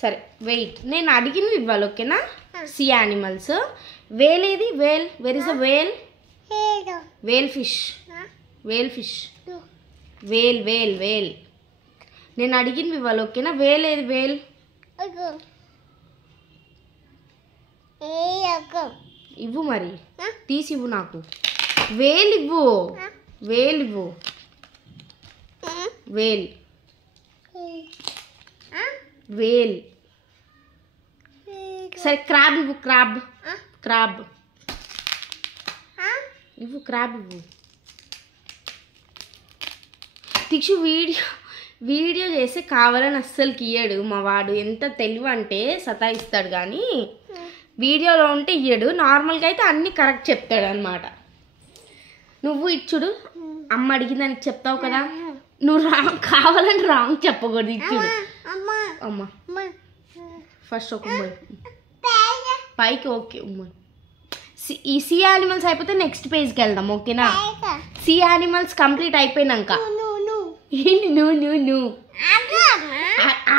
సరే వెయిట్, నేను అడిగినవి ఇవ్వాలి ఓకేనా? See animals. వేల్ ఏది? Whale, where is a whale? Whale fish, whale fish, whale whale whale. నేను అడిగినవి ఇవ్వాలి ఓకేనా? వేల్ ఏది? వేల్ ఇవ్వు, మరి తీసి ఇవ్వు నాకు. వేల్ ఇవ్వు, వేల్ ఇవ్వు, వేల్ వేల్. సరే క్రాబ్ ఇవ్వు, క్రాబ్, క్రాబ్ ఇవ్వు, క్రాబ్ ఇవ్వు. తిక్షు వీడియో చేసి కావాలని అస్సలుకి ఇయ్యడు మా వాడు. ఎంత తెలివి అంటే సతాయిస్తాడు, కానీ వీడియోలో ఉంటే ఇయ్యడు. నార్మల్గా అయితే అన్నీ కరెక్ట్ చెప్తాడు అనమాట. నువ్వు ఇచ్చుడు అమ్మ అడిగిందని చెప్తావు కదా, నువ్వు రాంగ్ కావాలని రాంగ్ చెప్పకూడదు. ఇచ్చుడు అమ్మ ఫస్ట్ ఒక ఉమ్మ పైకి. ఓకే ఉమ్మ. ఈ సీ యానిమల్స్ అయిపోతే నెక్స్ట్ పేజ్కి వెళ్దాం ఓకేనా? సీ యానిమల్స్ కంప్లీట్ అయిపోయినాక ఏంటి నువ్వు నువ్వు నువ్వు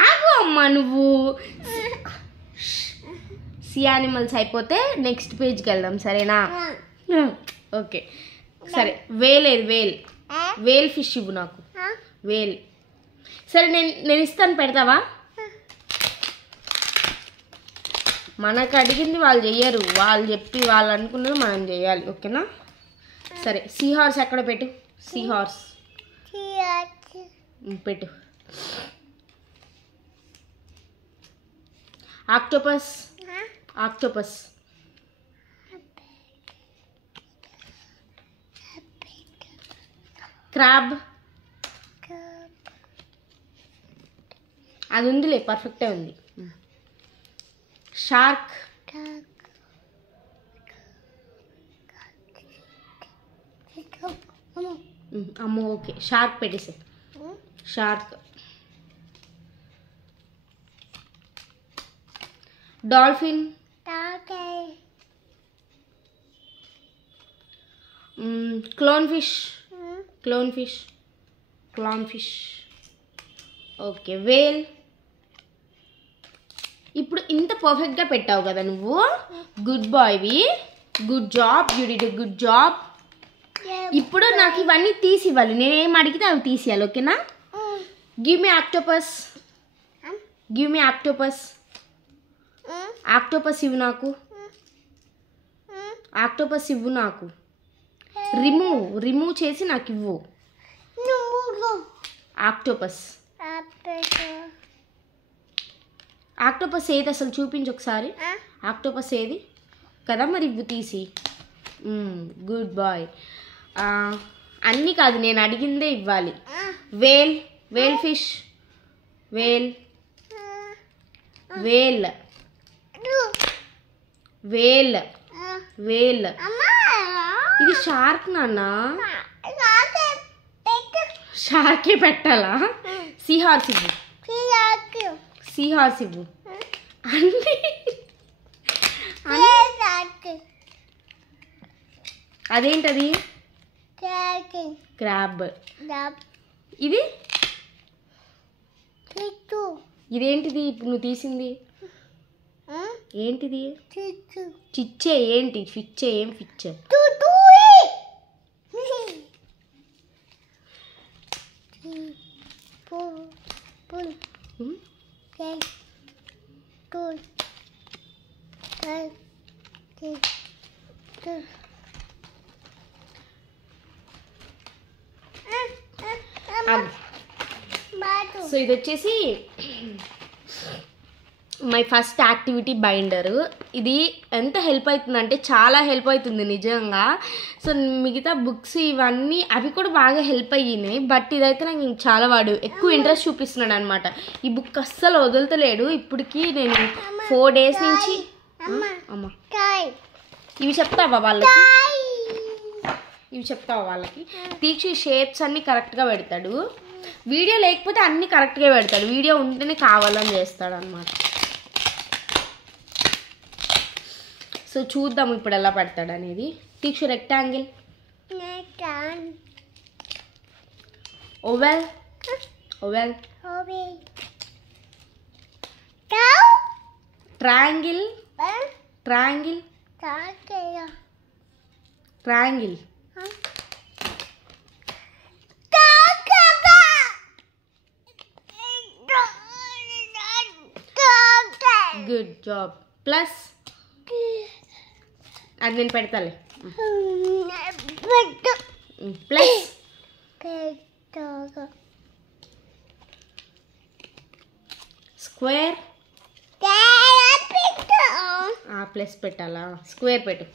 ఆగు అమ్మా నువ్వు. సీ యానిమల్స్ అయిపోతే నెక్స్ట్ పేజ్కి వెళ్దాం సరేనా? ఓకే సరే. వేల్ ఏది? వేల్, వేల్ ఫిష్ ఇవ్వు నాకు, వేల్. సరే నేను ఇస్తాను, పెడతావా? మనకు అడిగింది వాళ్ళు చెయ్యరు, వాళ్ళు చెప్పి వాళ్ళు అనుకున్నది మనం చేయాలి ఓకేనా? సరే సీ హార్స్ ఎక్కడ పెట్టు? సీ హార్స్ పెట్టు. ఆక్టోపస్, ఆక్టోపస్, క్రాబ్ అది ఉందిలే, పర్ఫెక్టే ఉంది. షార్క్, అమ్మో ఓకే షార్క్ పెట్టేసే. Shark, dolphin, clown fish, clown fish, clown fish. Okay whale. ఇప్పుడు ఇంత పర్ఫెక్ట్గా పెట్టావు కదా నువ్వు, గుడ్ బాయ్వి, good job, you did a good job. ఇప్పుడు నాకు ఇవన్నీ తీసి ఇవ్వాలి, నేనేం అడిగితే అవి తీసేయాలి ఓకేనా? Give me octopus, give me octopus, octopus ఇవ్వు నాకు, ఆక్టోపస్ ఇవ్వు నాకు. రిమూవ్, రిమూవ్ చేసి నాకు ఇవ్వు ఆక్టోపస్. ఆక్టోపస్ ఏది అసలు చూపించు ఒకసారి. ఆక్టోపస్ ఏది కదా, మరి ఇవ్వు తీసి. Good boy. అన్నీ కాదు, నేను అడిగిందే ఇవ్వాలి. Whale, whale fish, whale, whale, whale, whale. ఇది షార్క్ నాన్న, షార్కే పెట్టాలా? సీ హార్స్ ఇవ్వు, సీ హార్స్ ఇవ్వు. అన్నీ అదేంటది? క్రాబ్. ఇది ఇదేంటిది ఇప్పుడు నువ్వు తీసింది? ఏంటిది? చిచ్చే. ఏంటి ఫిచ్చే? ఏం ఫిచ్చే? సో ఇది వచ్చేసి మై ఫస్ట్ యాక్టివిటీ బైండర్. ఇది ఎంత హెల్ప్ అవుతుందంటే చాలా హెల్ప్ అవుతుంది నిజంగా. సో మిగతా బుక్స్ ఇవన్నీ అవి కూడా బాగా హెల్ప్ అయ్యినాయి, బట్ ఇదైతే నాకు చాలా వాడు ఎక్కువ ఇంట్రెస్ట్ చూపిస్తున్నాడు అనమాట. ఈ బుక్ అస్సలు వదులుతలేడు. ఇప్పటికి నేను 4 days నుంచి అమ్మ ఇవి చెప్తావా వాళ్ళకి, ఇవి చెప్తావా వాళ్ళకి. తీక్షి షేప్స్ అన్నీ కరెక్ట్గా పెడతాడు, వీడియో లేకపోతే అన్నీ కరెక్ట్గా పెడతాడు, వీడియో ఉంటేనే కావాలని చేస్తాడు అనమాట. సో చూద్దాం ఇప్పుడు ఎలా పెడతాడు అనేది. Theekshu rectangle, oval, oval, triangle triangle triangle good job. Plus అది నేను పెడతాలే. ప్లస్ స్క్వేర్ ప్లస్ పెట్టాలా? స్క్వేర్ పెట్టు.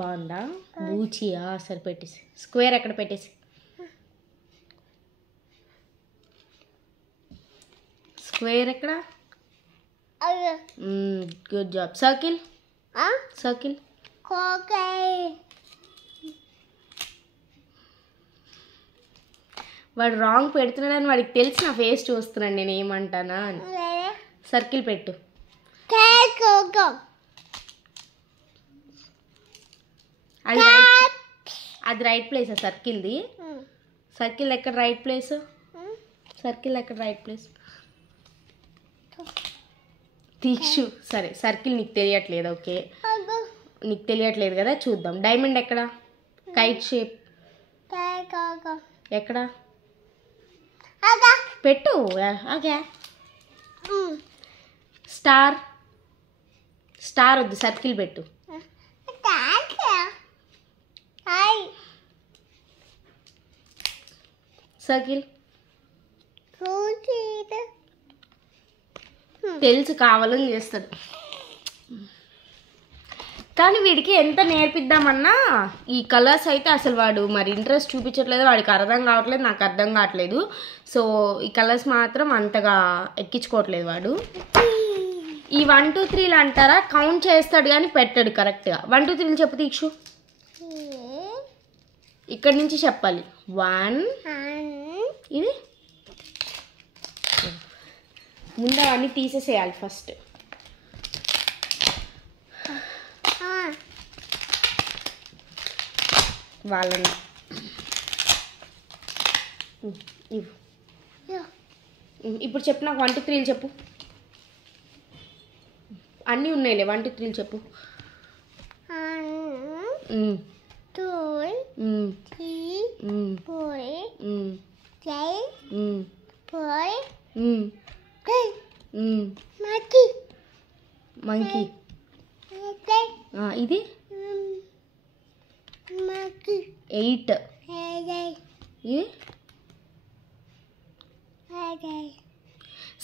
బాగుందా? బూచియా? సరే పెట్టేసి. స్క్వేర్ ఎక్కడ పెట్టేసి. స్క్వేర్ ఎక్కడ? Good job. సర్కిల్ సర్కిల్ వాడు రాంగ్ పెడుతున్నాడని వాడికి తెలిసి నా ఫేస్ చూస్తున్నాను నేను ఏమంటానా అని. సర్కిల్ పెట్టు. అది రైట్ ప్లేస్. సర్కిల్ది. సర్కిల్ ఎక్కడ రైట్ ప్లేస్? సర్కిల్ ఎక్కడ రైట్ ప్లేస్? తీక్షు. సరే సర్కిల్ నీకు తెలియట్లేదు. ఓకే నీకు తెలియట్లేదు కదా, చూద్దాం. డైమండ్ ఎక్కడ? కైట్ షేప్ ఎక్కడ పెట్టు. Okay star. స్టార్ వద్దు, సర్కిల్ పెట్టు. సర్కిల్ తెలుసు కావాలని చేస్తాడు, కానీ వీడికి ఎంత నేర్పిద్దామన్నా ఈ కలర్స్ అయితే అసలు వాడు మరి ఇంట్రెస్ట్ చూపించట్లేదు. వాడికి అర్థం కావట్లేదు, నాకు అర్థం కావట్లేదు. సో ఈ కలర్స్ మాత్రం అంతగా ఎక్కించుకోవట్లేదు వాడు. ఈ 1 2 3 అంటారా, కౌంట్ చేస్తాడు కానీ పెట్టాడు కరెక్ట్గా. 1 2 3 చెప్పు తీక్షు. ఇక్కడి నుంచి చెప్పాలి. 1 ఇది ముందు అవన్నీ తీసేసేయాలి ఫస్ట్. వాళ్ళని ఇప్పుడు చెప్పు నాకు. 1 2 3 చెప్పు. అన్నీ ఉన్నాయిలే. 1 2 3 చెప్పు. 1 2 3 మంకీ. ఇది 8. ఇది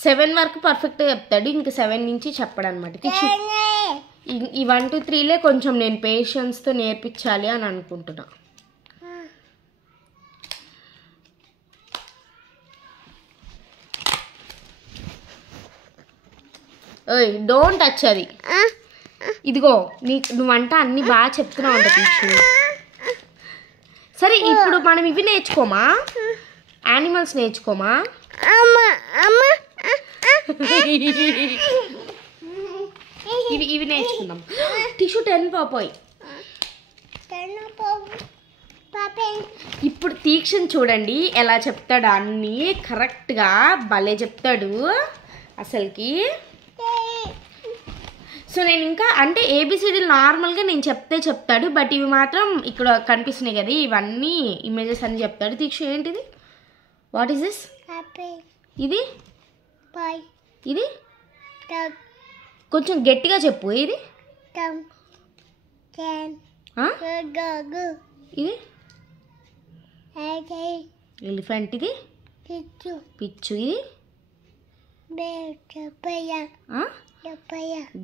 7 వరకు పర్ఫెక్ట్గా చెప్తాడు, ఇంకా 7 నుంచి చెప్పడు అనమాట. ఈ 1 2 3లే కొంచెం నేను పేషెన్స్తో నేర్పించాలి అని అనుకుంటున్నా. ఓయ్ డోంట్ టచ్ అది. ఇదిగో నువ్వంట అన్ని బాగా చెప్తున్నావు అంట తీక్షు. సరే ఇప్పుడు మనం ఇవి నేర్చుకోమా, యానిమల్స్ నేర్చుకోమా? ఇవి నేర్చుకుందాం. టిష్యూ 10 పాపోయ్. ఇప్పుడు తీక్షను చూడండి ఎలా చెప్తాడు, అన్నీ కరెక్ట్గా భలే చెప్తాడు అసలుకి. సో నేను ఇంకా అంటే ఏబిసిడీలు నార్మల్గా నేను చెప్తాడు, బట్ ఇవి మాత్రం ఇక్కడ కనిపిస్తున్నాయి కదా, ఇవన్నీ ఇమేజెస్ అని చెప్తాడు. తీక్షు ఏంటిది? What is this? ఇది ఇది కొంచెం గట్టిగా చెప్పు. ఇది ఇది ఎలిఫెంట్. ఇది పిచ్చు. ఇది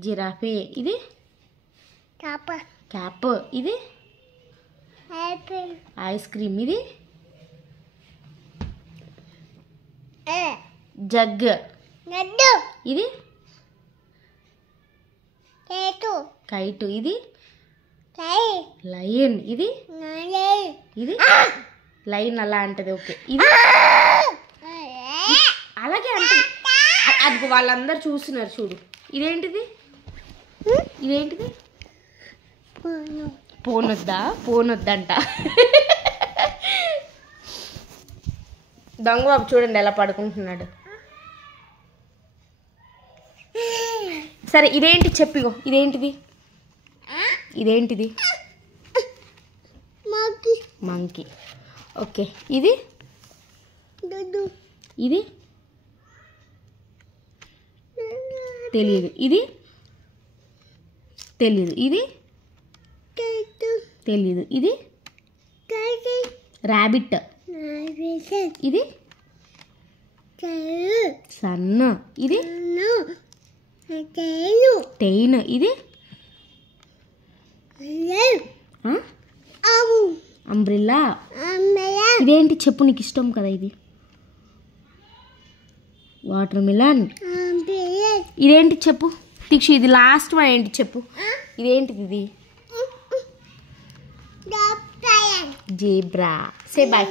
జిరాఫే. ఇది క్యాప్. ఇది ఐస్ క్రీమ్. ఇది జగ్. ఇది కైటు. ఇది లయన్. ఇది ఇది లైన్ అలా అంటది. ఓకే ఇది అలాగే అంటే అది వాళ్ళందరూ చూస్తున్నారు చూడు. ఇదేంటిది? ఇదేంటిది? పోనొద్దంట. దొంగ బాబు చూడండి ఎలా పడుకుంటున్నాడు. సరే ఇదేంటి చెప్పిగో, ఇదేంటిది? ఇదేంటిది? మంకీ. ఓకే, ఇది ఇది తెలియదు, ఇది తెలియదు, ఇది తెలియదు, ఇది ర్యాబిట్, ఇది సన్, ఇది టెయిన్, ఇది అంబ్రిల్లా. ఇదేంటి చెప్పు, నీకు ఇష్టం కదా ఇది? Water melon. ఇదేంటి చెప్పు దీక్ష, ఇది లాస్ట్ వన్ ఏంటి చెప్పు, ఇదేంటిది? ఇది జీబ్రా. Say bye.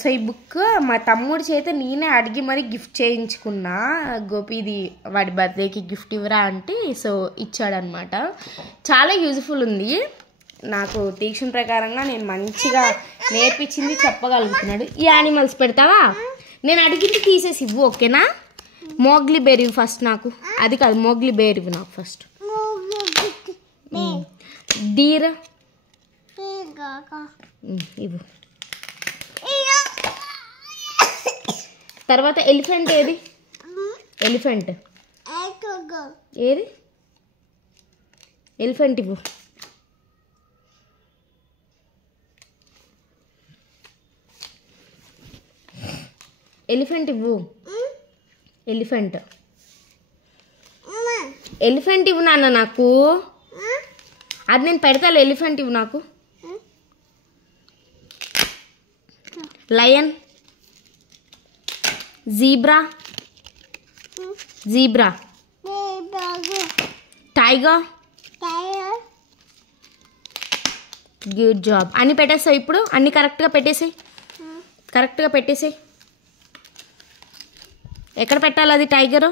సో ఈ బుక్ మా తమ్ముడి చేత నేనే అడిగి మరీ గిఫ్ట్ చేయించుకున్నా. గోపిది వాడి బర్త్డేకి గిఫ్ట్ ఇవ్వరా అంటే సో ఇచ్చాడనమాట. చాలా యూజ్ఫుల్ ఉంది. నాకు తీక్షణ ప్రకారంగా నేను మంచిగా నేర్పించింది చెప్పగలుగుతున్నాడు. ఈ యానిమల్స్ పెడతావా? నేను అడిగింది తీసేసి ఇవ్వు, ఓకేనా? మోగ్లీ బేర్ ఇవ్వు ఫస్ట్ నాకు. అది కాదు, మోగ్లీ బేర్ ఇవ్వు నాకు ఫస్ట్. డీర్ ఇవ్వు. తర్వాత ఎలిఫెంట్ ఏది? ఎలిఫెంట్ ఏది? ఎలిఫెంట్ ఇవ్వు. ఎలిఫెంట్ ఇవ్వు. ఎలిఫెంట్ ఎలిఫెంట్ ఇవ్వు నాన్న నాకు. అది నేను పెడతాను. ఎలిఫెంట్ ఇవ్వు నాకు. Lion, zebra, zebra, tiger. Good job. అన్నీ పెట్టేస్తావు ఇప్పుడు? అన్నీ కరెక్ట్గా పెట్టేసాయి. కరెక్ట్గా పెట్టేసాయి. ఎక్కడ పెట్టాలి అది టైగరు?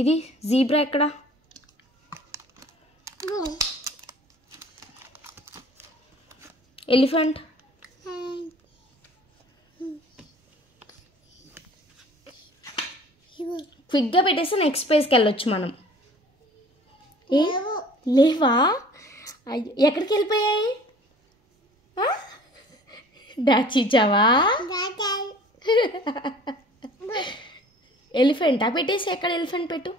ఇది జీబ్రా ఎక్కడ? ఎలిఫెంట్ క్విక్గా పెట్టేసి నెక్స్ట్ పేజ్కి వెళ్ళొచ్చు మనం. ఏ లేవా? ఎక్కడికి వెళ్ళిపోయాయి? దాచిచ్చావా? ఎలిఫెంటా? పెట్టేసి ఎక్కడ ఎలిఫెంట్ పెట్టు.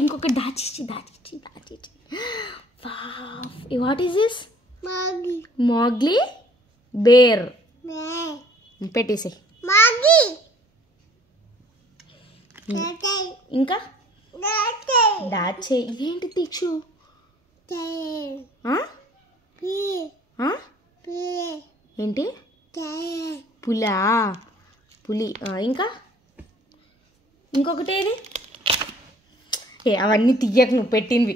ఇంకొకటి దాచిచ్చి. What is this? Mowgli bear. పెట్టేసాయి. ఇంకా దాచే. ఇదేంటి తీక్షు? ఏంటి? పులా? పులి. ఇంకా ఇంకొకటి ఏది? అవన్నీ తీయకు, నువ్వు పెట్టింది.